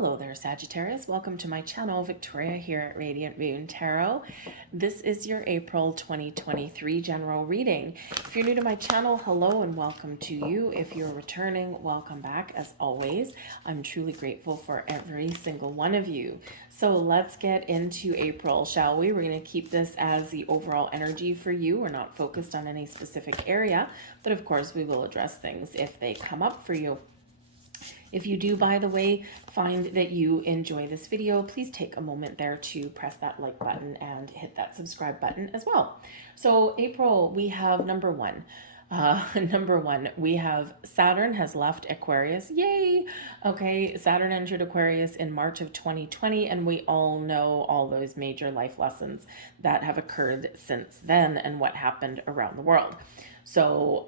Hello there, Sagittarius. Welcome to my channel, Victoria here at Radiant Moon Tarot. This is your April 2023 general reading. If you're new to my channel, hello and welcome to you. If you're returning, welcome back. As always, I'm truly grateful for every single one of you. So let's get into April, shall we? We're going to keep this as the overall energy for you. We're not focused on any specific area, but of course we will address things if they come up for you. If you do, by the way, find that you enjoy this video, please take a moment there to press that like button and hit that subscribe button as well. So April, we have number one, we have Saturn has left Aquarius. Yay! Okay, Saturn entered Aquarius in March of 2020, and we all know all those major life lessons that have occurred since then and what happened around the world. So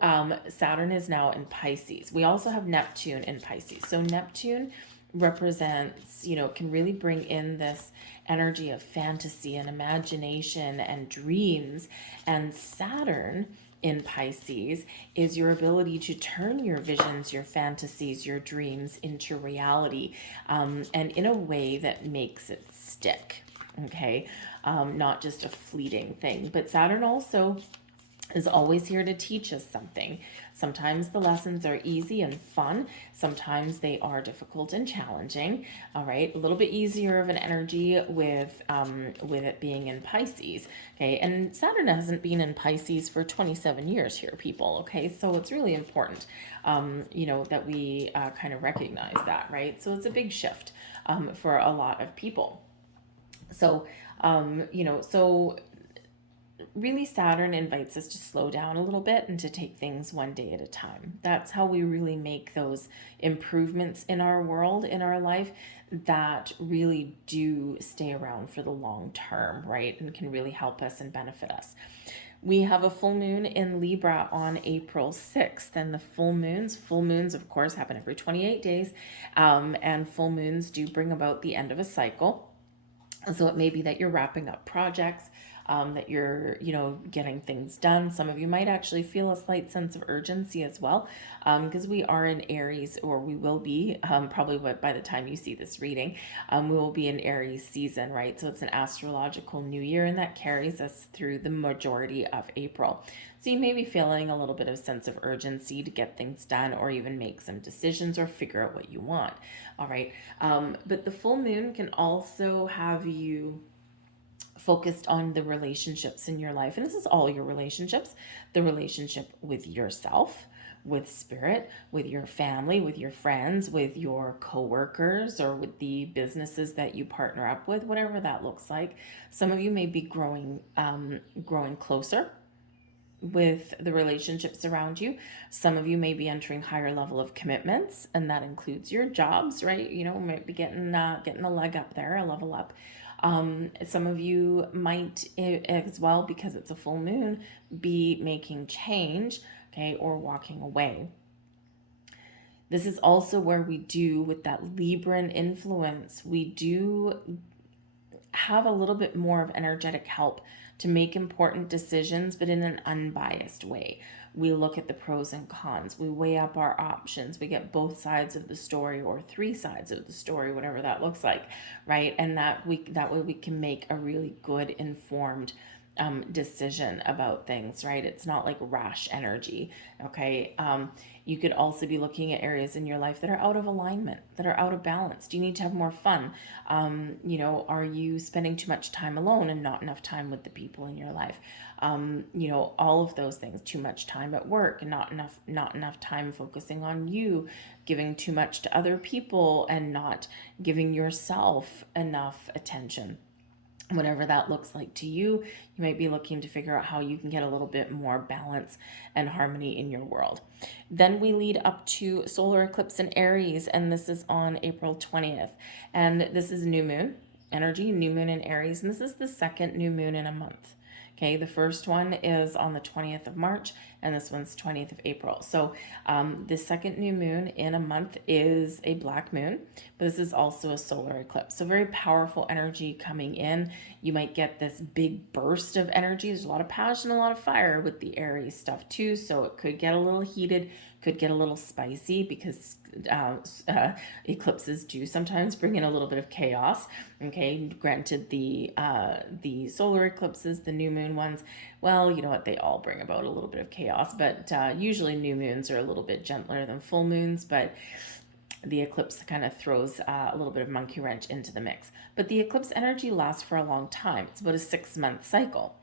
Saturn is now in Pisces. We also have Neptune in Pisces. So Neptune represents, can really bring in this energy of fantasy and imagination and dreams. And Saturn in Pisces is your ability to turn your visions, your fantasies, your dreams into reality, and in a way that makes it stick. Okay, not just a fleeting thing. But Saturn also is always here to teach us something. Sometimes the lessons are easy and fun. Sometimes they are difficult and challenging. All right, a little bit easier of an energy with it being in Pisces. Okay, and Saturn hasn't been in Pisces for 27 years here, people. Okay, so it's really important, that we kind of recognize that, right? So it's a big shift for a lot of people. So, so really Saturn invites us to slow down a little bit and to take things one day at a time. That's how we really make those improvements in our world, in our life, that really do stay around for the long term, right? And can really help us and benefit us. We have a full moon in Libra on April 6th, and the full moons, of course, happen every 28 days, and full moons do bring about the end of a cycle. So it may be that you're wrapping up projects, that you're, getting things done. Some of you might actually feel a slight sense of urgency as well, because we are in Aries, or we will be, probably by the time you see this reading, we will be in Aries season, right? So it's an astrological new year, and that carries us through the majority of April. So you may be feeling a little bit of sense of urgency to get things done, or even make some decisions or figure out what you want. All right. But the full moon can also have you focused on the relationships in your life. And this is all your relationships, the relationship with yourself, with spirit, with your family, with your friends, with your coworkers, or with the businesses that you partner up with, whatever that looks like. Some of you may be growing closer with the relationships around you. Some of you may be entering higher level of commitments, and that includes your jobs, right? Might be getting a leg up there, a level up. Some of you might as well, because it's a full moon, be making change, okay, or walking away. This is also where we do, with that Libran influence, we do have a little bit more of energetic help to make important decisions, but in an unbiased way. We look at the pros and cons. We weigh up our options. We get both sides of the story, or three sides of the story, whatever that looks like, right? And that way we can make a really good, informed decision about things, right? It's not like rash energy, okay? You could also be looking at areas in your life that are out of alignment, that are out of balance. Do you need to have more fun? Are you spending too much time alone and not enough time with the people in your life? All of those things. Too much time at work and not enough time focusing on you, giving too much to other people and not giving yourself enough attention. Whatever that looks like to you, you might be looking to figure out how you can get a little bit more balance and harmony in your world. Then we lead up to solar eclipse in Aries, and this is on April 20th. And this is new moon energy, new moon in Aries, and this is the second new moon in a month. Okay, the first one is on the 20th of March, and this one's 20th of April. So the second new moon in a month is a black moon, but this is also a solar eclipse. So very powerful energy coming in. You might get this big burst of energy. There's a lot of passion, a lot of fire with the Aries stuff too, so it could get a little heated, could get a little spicy because eclipses do sometimes bring in a little bit of chaos. Okay, granted the solar eclipses, the new moon ones, well, you know what, they all bring about a little bit of chaos, but usually new moons are a little bit gentler than full moons, but the eclipse kind of throws a little bit of monkey wrench into the mix. But the eclipse energy lasts for a long time. It's about a 6-month cycle.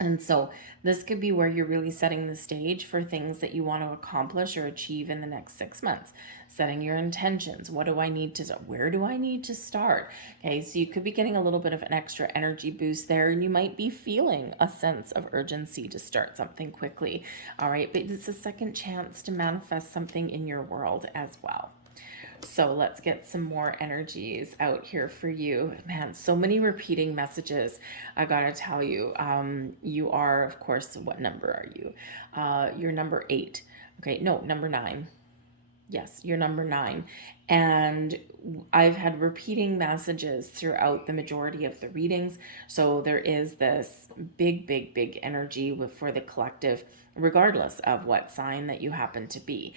And so this could be where you're really setting the stage for things that you want to accomplish or achieve in the next 6 months. Setting your intentions. What do I need to, where do I need to start? Okay, so you could be getting a little bit of an extra energy boost there, and you might be feeling a sense of urgency to start something quickly. All right, but it's a second chance to manifest something in your world as well. So let's get some more energies out here for you. Man, so many repeating messages. I gotta tell you, you are, of course, what number are you? You're number 8. Okay, no, number 9. Yes, you're number 9. And I've had repeating messages throughout the majority of the readings. So there is this big energy for the collective, regardless of what sign that you happen to be.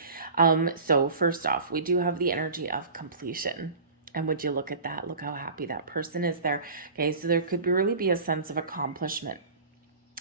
So first off, we do have the energy of completion. And would you look at that? Look how happy that person is there. Okay, so there could really be a sense of accomplishment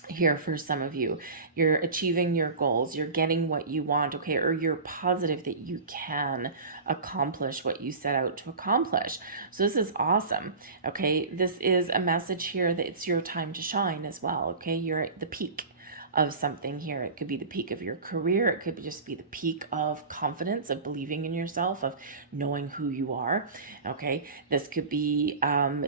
here for some of you. You're achieving your goals, you're getting what you want, okay, or you're positive that you can accomplish what you set out to accomplish. So this is awesome. Okay, this is a message here that it's your time to shine as well. Okay, you're at the peak of something here. It could be the peak of your career. It could just be the peak of confidence, of believing in yourself, of knowing who you are. Okay, this could be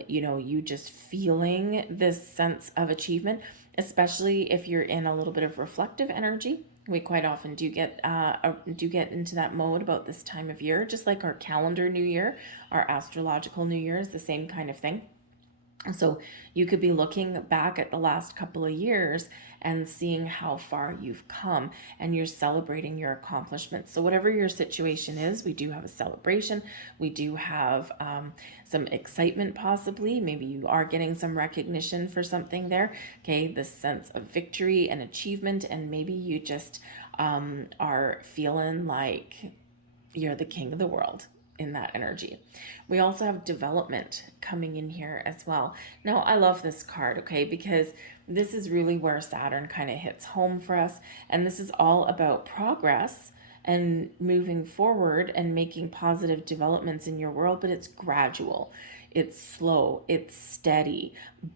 you just feeling this sense of achievement, especially if you're in a little bit of reflective energy. We quite often do get into that mode about this time of year, just like our calendar new year, our astrological new year is the same kind of thing. So you could be looking back at the last couple of years and seeing how far you've come, and you're celebrating your accomplishments. So whatever your situation is, we do have a celebration. We do have some excitement possibly. Maybe you are getting some recognition for something there. Okay, this sense of victory and achievement, and maybe you just are feeling like you're the king of the world in that energy. We also have development coming in here as well. Now, I love this card, okay, because this is really where Saturn kind of hits home for us. And this is all about progress and moving forward and making positive developments in your world, but it's gradual, it's slow, it's steady,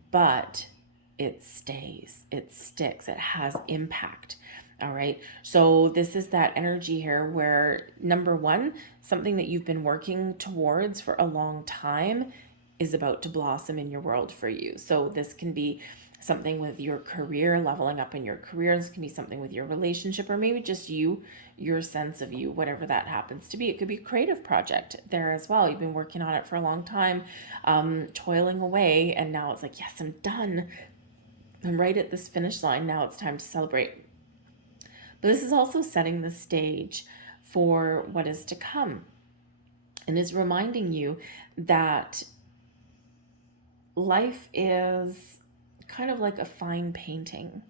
but it stays, it sticks, it has impact. All right, so this is that energy here where, number one, something that you've been working towards for a long time is about to blossom in your world for you. So this can be something with your career, leveling up in your career. This can be something with your relationship, or maybe just you, your sense of you, whatever that happens to be. It could be a creative project there as well. You've been working on it for a long time, toiling away, and now it's like, yes, I'm done. I'm right at this finish line. Now it's time to celebrate. But this is also setting the stage for what is to come, and is reminding you that life is kind of like a fine painting,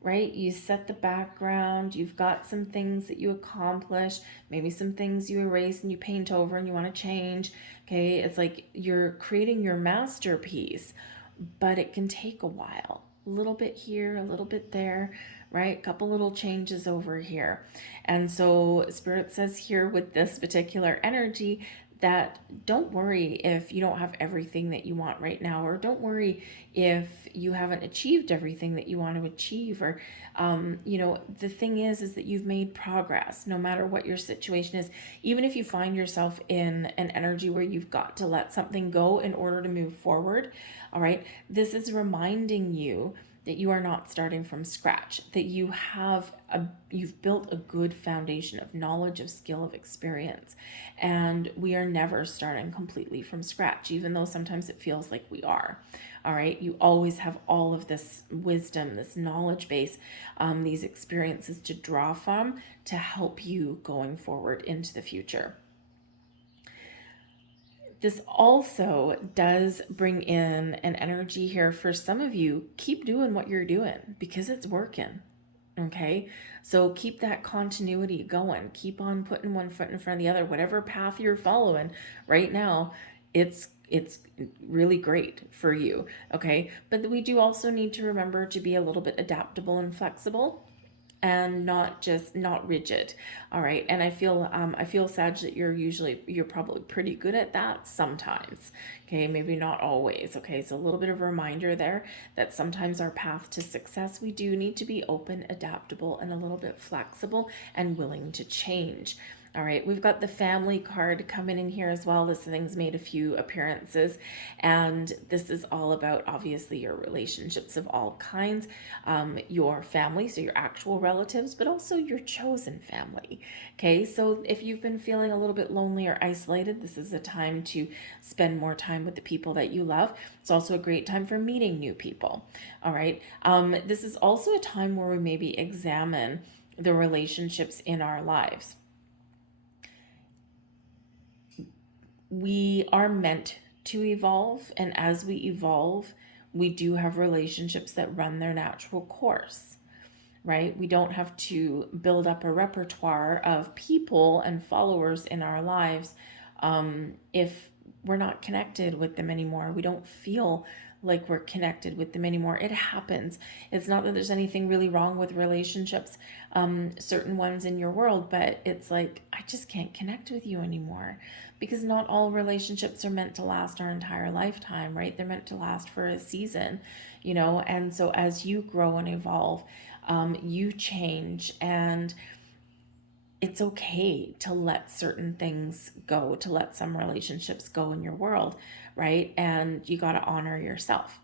right? You set the background, you've got some things that you accomplish, maybe some things you erase and you paint over and you want to change. Okay, it's like you're creating your masterpiece, but it can take a while. A little bit here, a little bit there, right? A couple little changes over here. And so Spirit says here with this particular energy that don't worry if you don't have everything that you want right now, or don't worry if you haven't achieved everything that you want to achieve, or the thing is that you've made progress no matter what your situation is. Even if you find yourself in an energy where you've got to let something go in order to move forward, all right, this is reminding you that you are not starting from scratch, that you've built a good foundation of knowledge, of skill, of experience. And we are never starting completely from scratch, even though sometimes it feels like we are. All right, you always have all of this wisdom, this knowledge base, these experiences to draw from to help you going forward into the future. This also does bring in an energy here for some of you. Keep doing what you're doing because it's working. Okay, so keep that continuity going. Keep on putting one foot in front of the other. Whatever path you're following right now, it's really great for you. Okay, but we do also need to remember to be a little bit adaptable and flexible, and not rigid. All right, and I feel Sag that you're probably pretty good at that sometimes. Okay, maybe not always. Okay, so a little bit of a reminder there that sometimes our path to success, we do need to be open, adaptable, and a little bit flexible and willing to change. All right, we've got the family card coming in here as well. This thing's made a few appearances, and this is all about obviously your relationships of all kinds, your family, so your actual relatives, but also your chosen family. Okay, so if you've been feeling a little bit lonely or isolated, this is a time to spend more time with the people that you love. It's also a great time for meeting new people. All right, this is also a time where we maybe examine the relationships in our lives. We are meant to evolve, and as we evolve, we do have relationships that run their natural course, right? We don't have to build up a repertoire of people and followers in our lives if we're not connected with them anymore. We don't feel like we're connected with them anymore. It happens. It's not that there's anything really wrong with relationships, certain ones in your world, but it's like, I just can't connect with you anymore, because not all relationships are meant to last our entire lifetime, right? They're meant to last for a season, and so as you grow and evolve, you change, and it's okay to let certain things go, to let some relationships go in your world, right? And you got to honor yourself.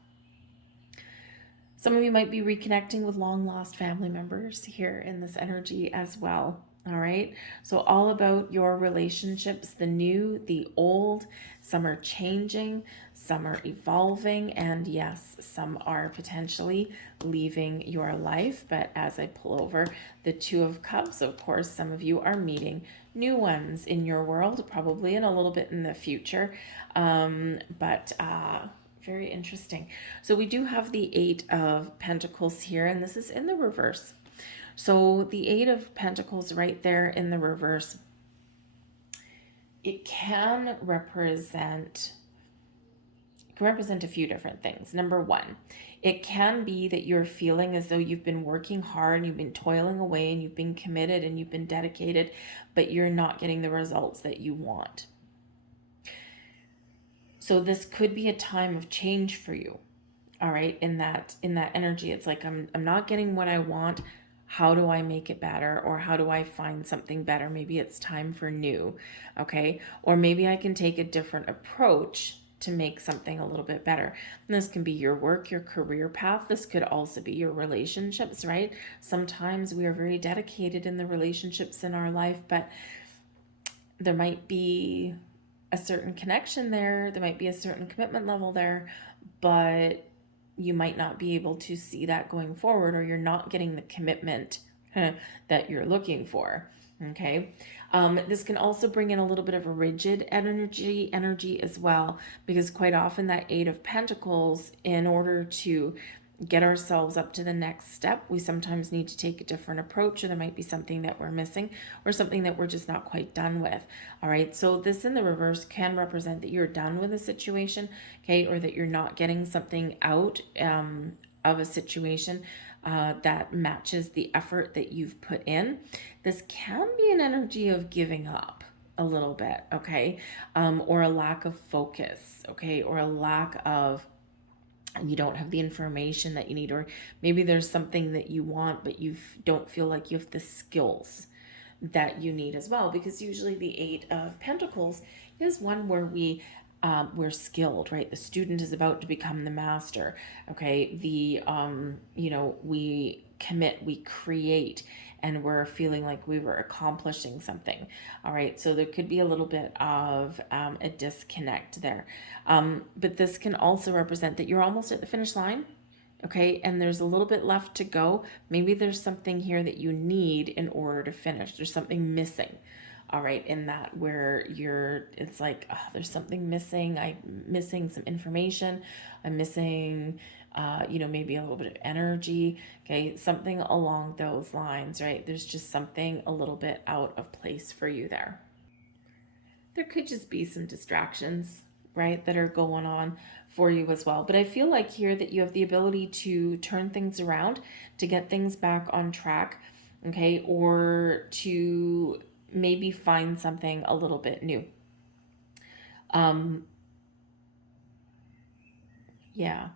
Some of you might be reconnecting with long lost family members here in this energy as well. All right. So, all about your relationships, the new, the old. Some are changing, some are evolving, and yes, some are potentially leaving your life. But as I pull over the Two of Cups, of course, some of you are meeting new ones in your world, probably in a little bit in the future. But very interesting. So we do have the Eight of Pentacles here, and this is in the reverse. So the Eight of Pentacles right there in the reverse, it can represent a few different things. Number one, it can be that you're feeling as though you've been working hard, you've been toiling away, and you've been committed and you've been dedicated, but you're not getting the results that you want. So this could be a time of change for you. All right, in that energy, it's like I'm not getting what I want. How do I make it better, or how do I find something better? Maybe it's time for new. Okay, or maybe I can take a different approach to make something a little bit better. And this can be your work, your career path. This could also be your relationships, right? Sometimes we are very dedicated in the relationships in our life, but there might be a certain connection there, there might be a certain commitment level there, but you might not be able to see that going forward, or you're not getting the commitment that you're looking for. Okay. This can also bring in a little bit of a rigid energy as well, because quite often that Eight of Pentacles, in order to get ourselves up to the next step, we sometimes need to take a different approach, or there might be something that we're missing, or something that we're just not quite done with. All right, so this in the reverse can represent that you're done with a situation, okay, or that you're not getting something out of a situation that matches the effort that you've put in. This can be an energy of giving up a little bit, okay, or a lack of focus, okay, or a lack of, you don't have the information that you need, or maybe there's something that you want but you don't feel like you have the skills that you need as well, because usually the Eight of Pentacles is one where we're skilled, right? The student is about to become the master. Okay, we commit, we create, and we're feeling like we were accomplishing something. All right, so there could be a little bit of a disconnect there, but this can also represent that you're almost at the finish line. Okay, and there's a little bit left to go. Maybe there's something here that you need in order to finish. There's something missing. All right, in that where it's like, oh, there's something missing. I'm missing some information. I'm missing maybe a little bit of energy, okay, something along those lines, right? There's just something a little bit out of place for you there. There could just be some distractions, right, that are going on for you as well. But I feel like here that you have the ability to turn things around, to get things back on track, okay, or to maybe find something a little bit new. Yeah.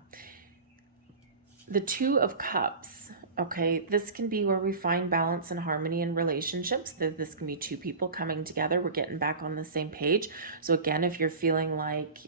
The Two of Cups. Okay, this can be where we find balance and harmony in relationships. This can be two people coming together. We're getting back on the same page. So again, if you're feeling like,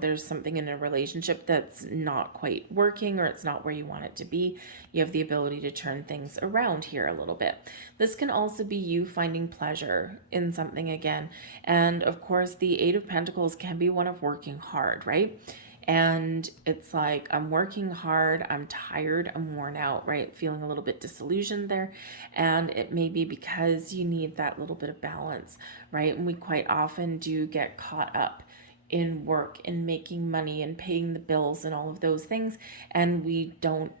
there's something in a relationship that's not quite working or it's not where you want it to be, you have the ability to turn things around here a little bit. This can also be you finding pleasure in something again. And of course, the Eight of Pentacles can be one of working hard, right? And it's like, I'm working hard, I'm tired, I'm worn out, right? Feeling a little bit disillusioned there. And it may be because you need that little bit of balance, right? And we quite often do get caught up in work and making money and paying the bills and all of those things. And we don't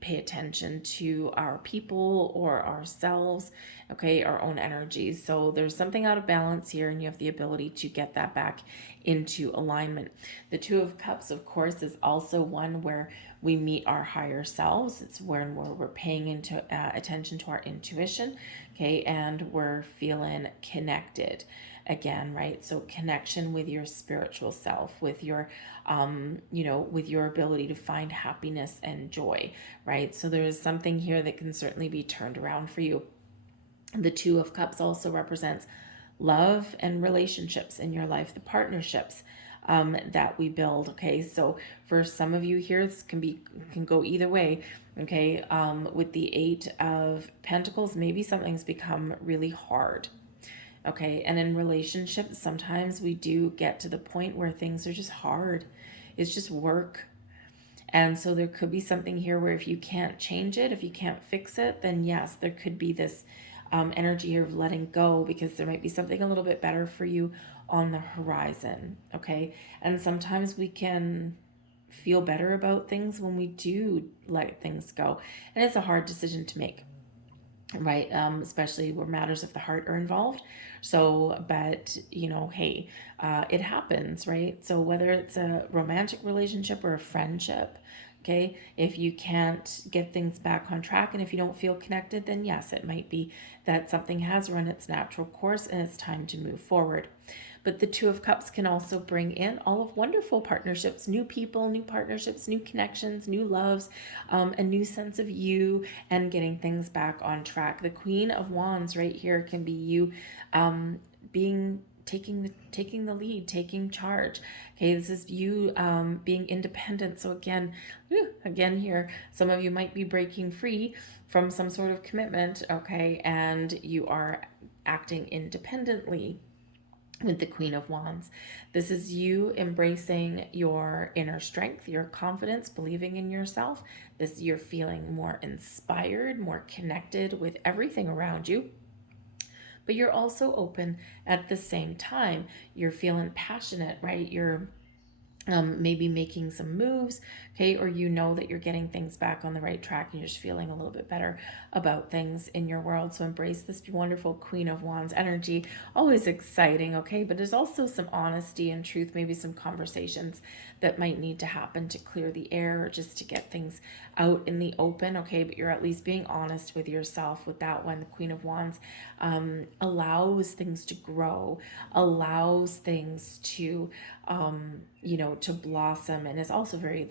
pay attention to our people or ourselves, okay, our own energies. So there's something out of balance here, and you have the ability to get that back into alignment. The Two of Cups, of course, is also one where we meet our higher selves. It's when we're paying into attention to our intuition, okay, and we're feeling connected again, right? So connection with your spiritual self, with your with your ability to find happiness and joy, right? So there's something here that can certainly be turned around for you. The Two of Cups also represents love and relationships in your life, the partnerships that we build. Okay, so for some of you here, this can go either way. Okay, with the Eight of Pentacles, maybe something's become really hard. Okay, and in relationships, sometimes we do get to the point where things are just hard. It's just work. And so there could be something here where if you can't change it, if you can't fix it, then yes, there could be this energy here of letting go, because there might be something a little bit better for you on the horizon. Okay, and sometimes we can feel better about things when we do let things go. And it's a hard decision to make, right? Especially where matters of the heart are involved. So, but hey, it happens, right? So whether it's a romantic relationship or a friendship, okay, if you can't get things back on track and if you don't feel connected, then yes, it might be that something has run its natural course and it's time to move forward. But the Two of Cups can also bring in all of wonderful partnerships, new people, new partnerships, new connections, new loves, a new sense of you, and getting things back on track. The Queen of Wands right here can be you taking the lead, taking charge. Okay, this is you being independent. So again here, some of you might be breaking free from some sort of commitment, okay, and you are acting independently. With the Queen of Wands, this is you embracing your inner strength, your confidence, believing in yourself. You're feeling more inspired, more connected with everything around you. But you're also open at the same time. You're feeling passionate, right? You're maybe making some moves, okay, or that you're getting things back on the right track and you're just feeling a little bit better about things in your world. So embrace this wonderful Queen of Wands energy. Always exciting, okay, but there's also some honesty and truth, maybe some conversations that might need to happen to clear the air or just to get things out in the open, okay, but you're at least being honest with yourself with that one. The Queen of Wands allows things to grow, allows things to to blossom, and is also very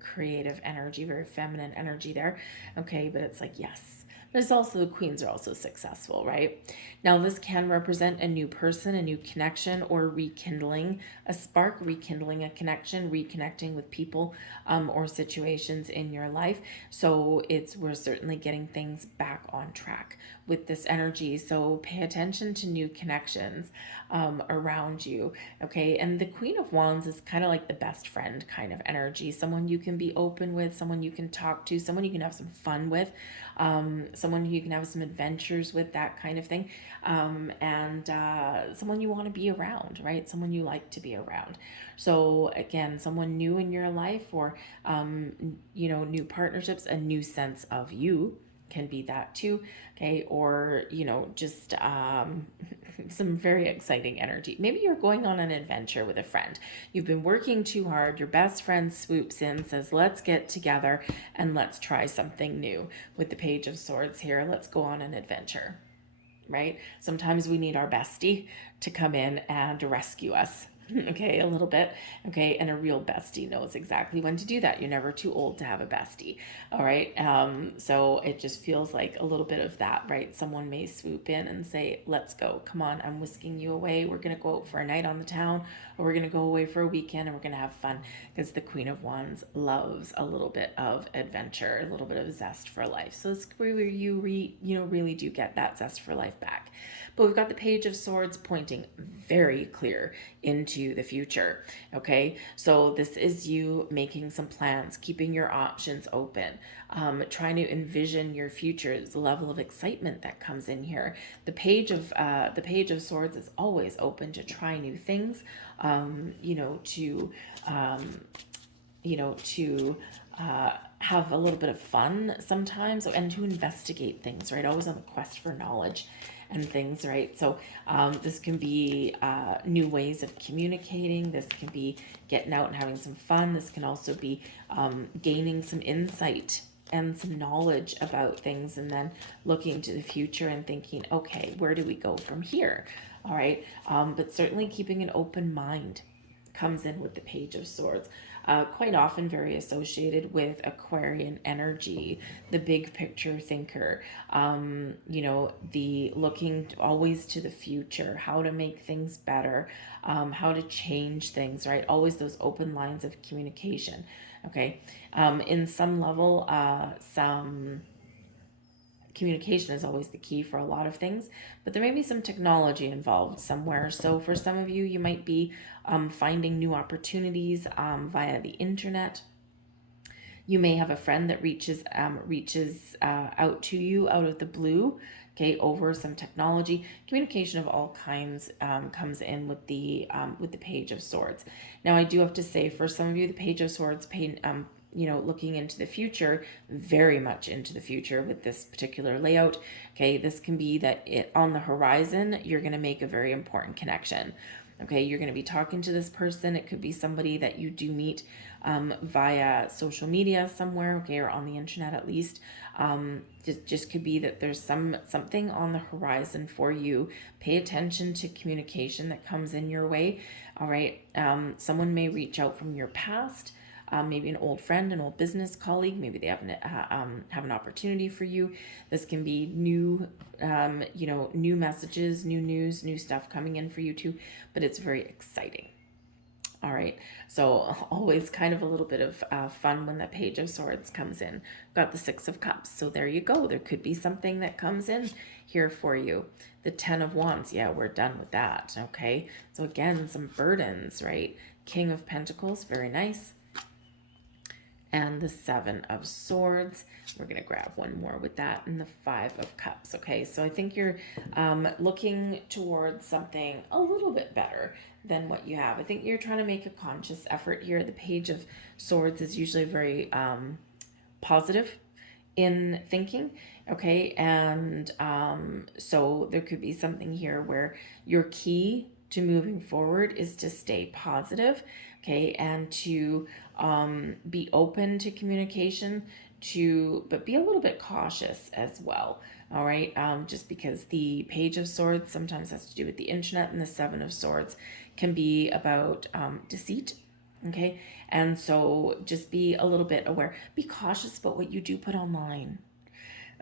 creative energy, very feminine energy there. Okay, but it's like, yes, there's also the queens are also successful, right? Now this can represent a new person, a new connection, or rekindling a spark, rekindling a connection, reconnecting with people or situations in your life. So we're certainly getting things back on track with this energy. So pay attention to new connections around you, okay? And the Queen of Wands is kind of like the best friend kind of energy, someone you can be open with, someone you can talk to, someone you can have some fun with, someone who you can have some adventures with, that kind of thing. And someone you want to be around, right? Someone you like to be around. So again, someone new in your life, or, new partnerships, a new sense of you can be that too. Okay. Or, just some very exciting energy. Maybe you're going on an adventure with a friend. You've been working too hard. Your best friend swoops in, says, let's get together and let's try something new. With the Page of Swords here, let's go on an adventure, right? Sometimes we need our bestie to come in and rescue us. Okay, a little bit. Okay, and a real bestie knows exactly when to do that. You're never too old to have a bestie. All right. So it just feels like a little bit of that, right? Someone may swoop in and say, let's go. Come on, I'm whisking you away. We're going to go out for a night on the town, or we're going to go away for a weekend, and we're going to have fun. Because the Queen of Wands loves a little bit of adventure, a little bit of zest for life. So it's where you really do get that zest for life back. But we've got the Page of Swords pointing very clear into the future. Okay, so this is you making some plans, keeping your options open, trying to envision your future. There's a level of excitement that comes in here. The Page of Swords is always open to try new things, to have a little bit of fun sometimes, and to investigate things, right? Always on the quest for knowledge and things, right? So this can be new ways of communicating. This can be getting out and having some fun. This can also be gaining some insight and some knowledge about things, and then looking to the future and thinking, okay, where do we go from here? All right. But certainly keeping an open mind comes in with the Page of Swords. Quite often very associated with Aquarian energy, the big picture thinker, the looking always to the future, how to make things better, how to change things, right? Always those open lines of communication. Okay. In some level, some communication is always the key for a lot of things, but there may be some technology involved somewhere. So for some of you, you might be finding new opportunities via the internet. You may have a friend that reaches out to you out of the blue, okay, over some technology. Communication of all kinds comes in with the Page of Swords. Now, I do have to say, for some of you, the Page of Swords looking into the future, very much into the future with this particular layout. Okay, this can be that on the horizon, you're going to make a very important connection. Okay, you're going to be talking to this person. It could be somebody that you do meet via social media somewhere, okay, or on the internet at least. Just could be that there's something on the horizon for you. Pay attention to communication that comes in your way. All right, someone may reach out from your past. Maybe an old friend, an old business colleague. Maybe they have an opportunity for you. This can be new, new messages, new news, new stuff coming in for you too. But it's very exciting. All right, so always kind of a little bit of fun when the Page of Swords comes in. Got the Six of Cups, so there you go. There could be something that comes in here for you. The Ten of Wands, yeah, we're done with that. Okay, so again, some burdens, right? King of Pentacles, very nice. And the Seven of Swords. We're going to grab one more with that, and the Five of Cups. Okay, so I think you're looking towards something a little bit better than what you have. I think you're trying to make a conscious effort here. The Page of Swords is usually very positive in thinking. Okay, and so there could be something here where your key to moving forward is to stay positive, okay, and to be open to communication, but be a little bit cautious as well. All right, just because the Page of Swords sometimes has to do with the internet, and the Seven of Swords can be about deceit. Okay, and so just be a little bit aware. Be cautious about what you do put online.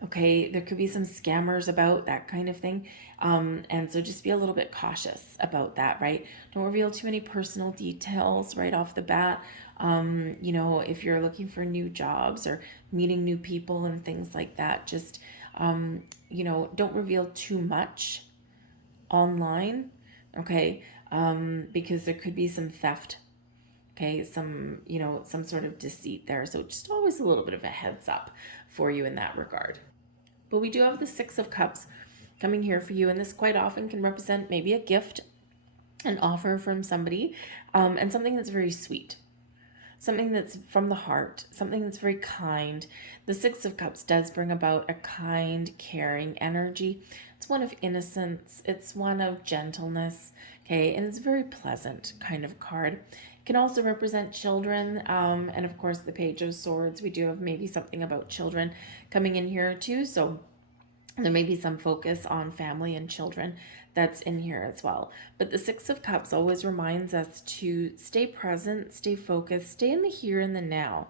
Okay, there could be some scammers about that kind of thing. And so just be a little bit cautious about that, right? Don't reveal too many personal details right off the bat. If you're looking for new jobs or meeting new people and things like that, just, don't reveal too much online, okay? Because there could be some theft, okay? Some sort of deceit there. So just always a little bit of a heads up for you in that regard. But we do have the Six of Cups coming here for you, and this quite often can represent maybe a gift, an offer from somebody, and something that's very sweet, something that's from the heart, something that's very kind. The Six of Cups does bring about a kind, caring energy. It's one of innocence, it's one of gentleness, okay, and it's a very pleasant kind of card. It can also represent children, and of course the Page of Swords. We do have maybe something about children coming in here too, so there may be some focus on family and children that's in here as well. But the Six of Cups always reminds us to stay present, stay focused, stay in the here and the now.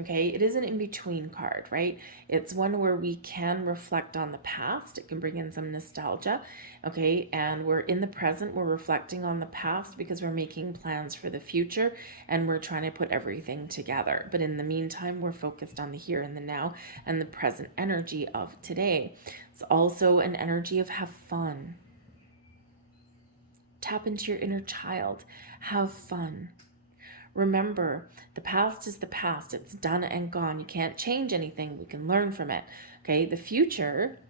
Okay, it is an in-between card, right? It's one where we can reflect on the past. It can bring in some nostalgia, okay? And we're in the present, we're reflecting on the past because we're making plans for the future and we're trying to put everything together. But in the meantime, we're focused on the here and the now and the present energy of today. It's also an energy of have fun. Tap into your inner child, have fun. Remember, the past is the past. It's done and gone. You can't change anything. We can learn from it. Okay, the future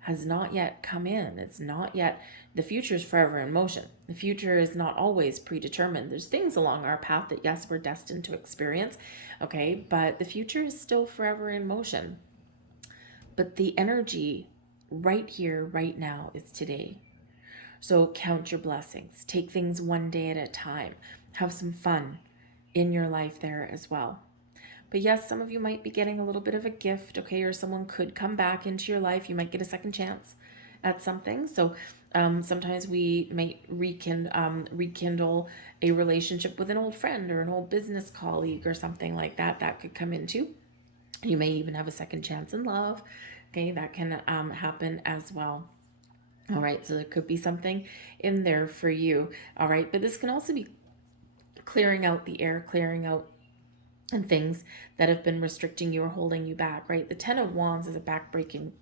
has not yet come in. It's not yet, the future is forever in motion. The future is not always predetermined. There's things along our path that, yes, we're destined to experience, okay, but the future is still forever in motion. But the energy right here, right now is today. So count your blessings. Take things one day at a time. Have some fun in your life there as well. But yes, some of you might be getting a little bit of a gift, okay, or someone could come back into your life. You might get a second chance at something. So sometimes we might rekindle a relationship with an old friend or an old business colleague or something like that. That could come into. You may even have a second chance in love. Okay, that can happen as well. All right, so there could be something in there for you. All right, but this can also be clearing out the air, clearing out and things that have been restricting you or holding you back, right? The Ten of Wands is a backbreaking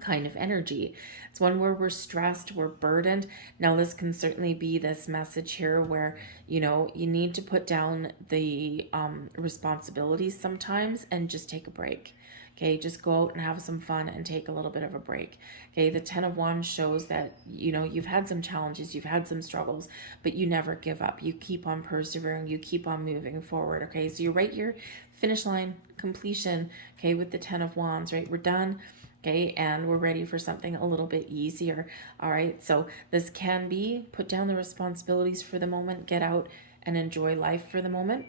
kind of energy. It's one where we're stressed, we're burdened. Now this can certainly be this message here where, you know, you need to put down the responsibilities sometimes and just take a break. Okay, just go out and have some fun and take a little bit of a break. Okay, the Ten of Wands shows that, you know, you've had some challenges, you've had some struggles, but you never give up. You keep on persevering, you keep on moving forward. Okay, so you're right here, finish line, completion, okay, with the Ten of Wands, right? We're done. Okay, and we're ready for something a little bit easier. All right, so this can be put down the responsibilities for the moment, get out and enjoy life for the moment.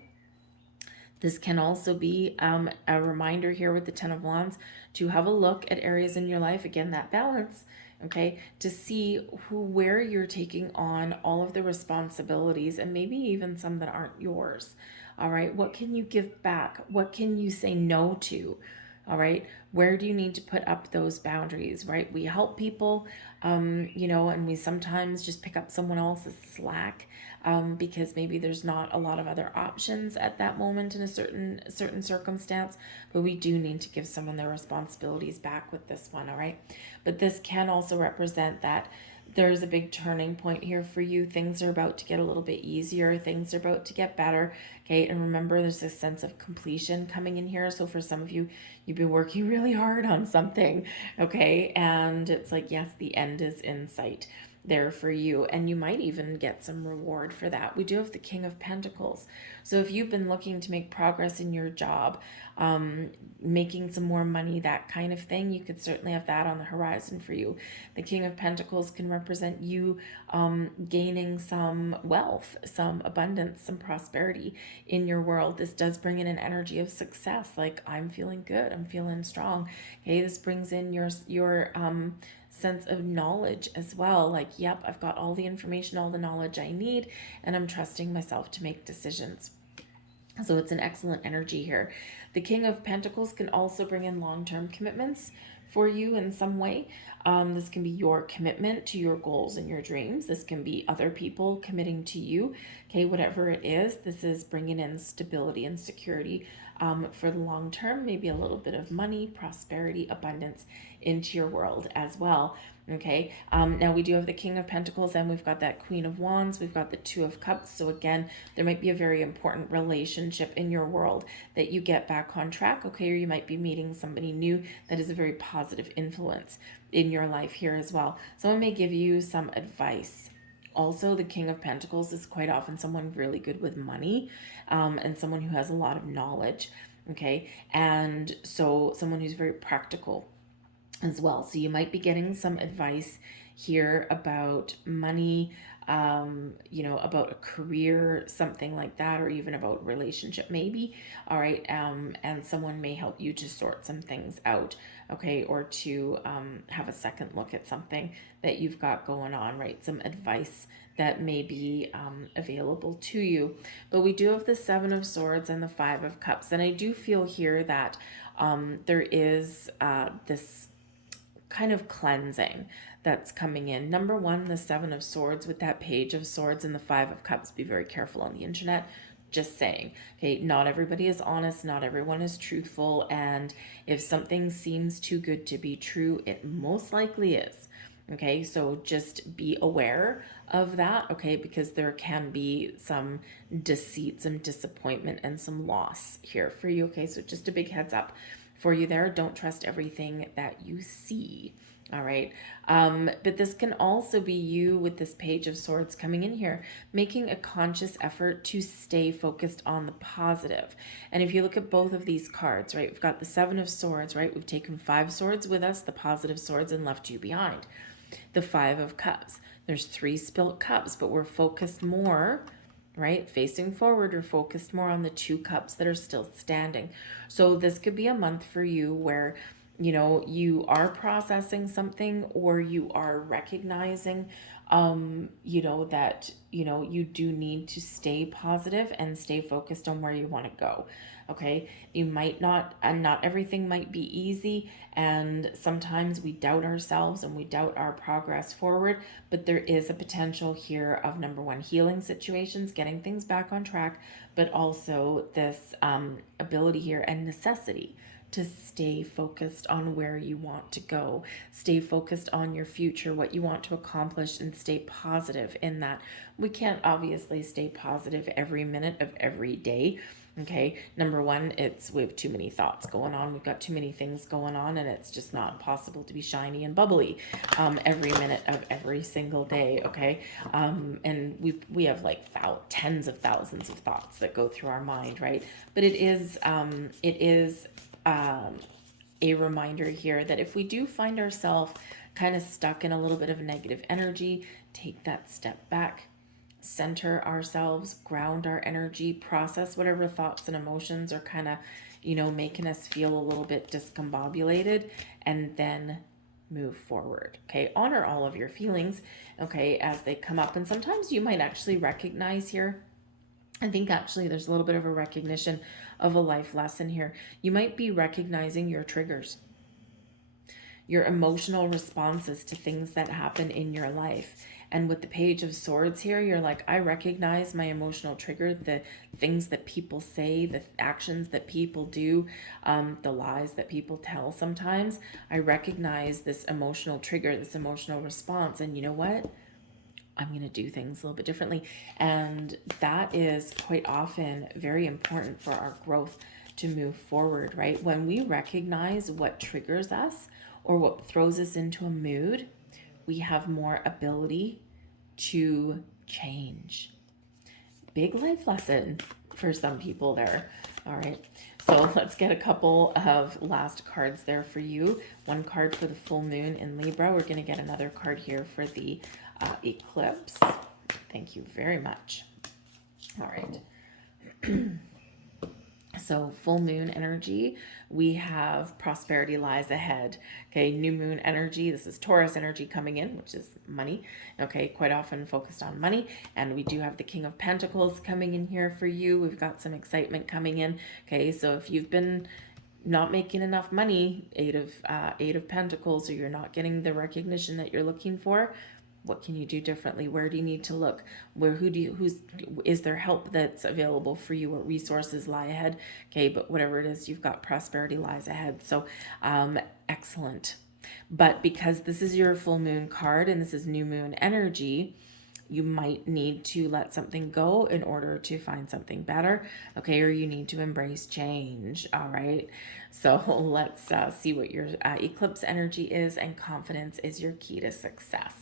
This can also be a reminder here with the Ten of Wands to have a look at areas in your life, again, that balance, okay, to see where you're taking on all of the responsibilities and maybe even some that aren't yours. All right, what can you give back? What can you say no to? All right, where do you need to put up those boundaries, right? We help people, you know, and we sometimes just pick up someone else's slack because maybe there's not a lot of other options at that moment in a certain circumstance, but we do need to give someone their responsibilities back with this one, all right? But this can also represent that there's a big turning point here for you. Things are about to get a little bit easier. Things are about to get better. Okay, and remember, there's this sense of completion coming in here. So for some of you, you've been working really hard on something, okay? And it's like, yes, the end is in sight there for you, and you might even get some reward for that. We do have the King of Pentacles. So if you've been looking to make progress in your job, making some more money, that kind of thing, you could certainly have that on the horizon for you. The King of Pentacles can represent you gaining some wealth, some abundance, some prosperity in your world. This does bring in an energy of success, like I'm feeling good, I'm feeling strong. Okay, this brings in your sense of knowledge as well, like, yep, I've got all the information, all the knowledge I need, and I'm trusting myself to make decisions. So it's an excellent energy here. The King of Pentacles can also bring in long-term commitments for you in some way. This can be your commitment to your goals and your dreams. This can be other people committing to you. Okay, whatever it is, this is bringing in stability and security for the long term, maybe a little bit of money, prosperity, abundance into your world as well. Okay, now we do have the King of Pentacles, and we've got that Queen of Wands, we've got the Two of Cups. So again, there might be a very important relationship in your world that you get back on track, okay, or you might be meeting somebody new that is a very positive influence in your life here as well. Someone may give you some advice. Also, the King of Pentacles is quite often someone really good with money, and someone who has a lot of knowledge, okay, and so someone who's very practical as well. So you might be getting some advice here about money, about a career, something like that, or even about relationship maybe. All right. And someone may help you to sort some things out, okay, or to have a second look at something that you've got going on, right? Some advice that may be available to you. But we do have the Seven of Swords and the Five of Cups. And I do feel here that there is this kind of cleansing that's coming in. Number one, the Seven of Swords with that Page of Swords and the Five of Cups. Be very careful on the internet. Just saying, okay, not everybody is honest, not everyone is truthful, and if something seems too good to be true, it most likely is. Okay, so just be aware of that, okay, because there can be some deceit, some disappointment, and some loss here for you, okay? So just a big heads up for you there. Don't trust everything that you see. All right. But this can also be you with this Page of Swords coming in here, making a conscious effort to stay focused on the positive. And if you look at both of these cards, right, we've got the Seven of Swords, right? We've taken 5 swords with us, the positive swords, and left you behind. The Five of Cups. There's 3 spilt cups, but we're focused more, right, facing forward, or focused more on the 2 cups that are still standing. So this could be a month for you where you are processing something, or you are recognizing that you do need to stay positive and stay focused on where you want to go. Okay, you might not, and not everything might be easy, and sometimes we doubt ourselves and we doubt our progress forward, but there is a potential here of, number one, healing situations, getting things back on track, but also this ability here and necessity to stay focused on where you want to go, stay focused on your future, what you want to accomplish, and stay positive in that. We can't obviously stay positive every minute of every day. Okay, number one, we have too many thoughts going on. We've got too many things going on, and it's just not possible to be shiny and bubbly every minute of every single day. Okay, and we have like tens of thousands of thoughts that go through our mind, right? But it is a reminder here that if we do find ourselves kind of stuck in a little bit of negative energy, take that step back, center ourselves, ground our energy, process whatever thoughts and emotions are kind of, making us feel a little bit discombobulated, and then move forward. Okay, honor all of your feelings, okay, as they come up. And sometimes you might actually recognize here, I think actually there's a little bit of a recognition of a life lesson here. You might be recognizing your triggers, your emotional responses to things that happen in your life. And with the Page of Swords here, you're like, I recognize my emotional trigger, the things that people say, the actions that people do, the lies that people tell sometimes. I recognize this emotional trigger, this emotional response. And you know what? I'm going to do things a little bit differently. And that is quite often very important for our growth to move forward, right? When we recognize what triggers us or what throws us into a mood, we have more ability to change. Big life lesson for some people there. All right, so let's get a couple of last cards there for you. One card for the full moon in Libra. We're going to get another card here for the eclipse. Thank you very much. All right. So full moon energy, we have prosperity lies ahead. Okay, new moon energy, this is Taurus energy coming in, which is money. Okay, quite often focused on money. And we do have the King of Pentacles coming in here for you. We've got some excitement coming in. Okay, so if you've been not making enough money, Eight of Pentacles, or you're not getting the recognition that you're looking for, What can you do differently? Where do you need to look? Is there help that's available for you? What resources lie ahead? Okay, but whatever it is, you've got prosperity lies ahead. So, excellent. But because this is your full moon card and this is new moon energy, you might need to let something go in order to find something better, okay? Or you need to embrace change, all right? So let's see what your eclipse energy is, and confidence is your key to success.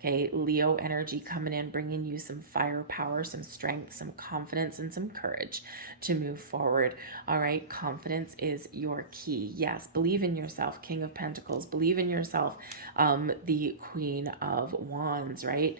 Okay, Leo energy coming in, bringing you some firepower, some strength, some confidence, and some courage to move forward. All right, confidence is your key. Yes, believe in yourself, King of Pentacles. Believe in yourself, the Queen of Wands, right?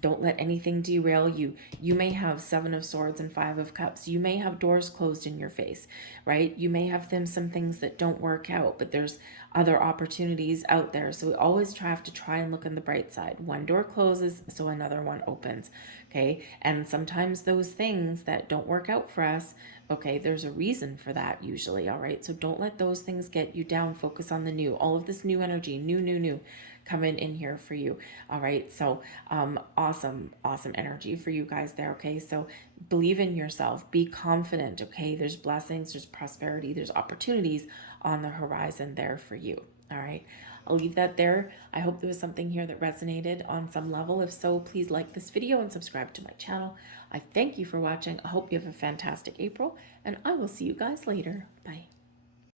Don't let anything derail you. You may have Seven of Swords and Five of Cups. You may have doors closed in your face, right? You may have some things that don't work out, but there's other opportunities out there. So we always have to try and look on the bright side. One door closes, so another one opens, okay? And sometimes those things that don't work out for us, okay, there's a reason for that usually, all right? So don't let those things get you down. Focus on the new. All of this new energy, new coming in here for you. All right. So awesome energy for you guys there. Okay. So believe in yourself, be confident. Okay. There's blessings, there's prosperity, there's opportunities on the horizon there for you. All right. I'll leave that there. I hope there was something here that resonated on some level. If so, please like this video and subscribe to my channel. I thank you for watching. I hope you have a fantastic April, and I will see you guys later. Bye.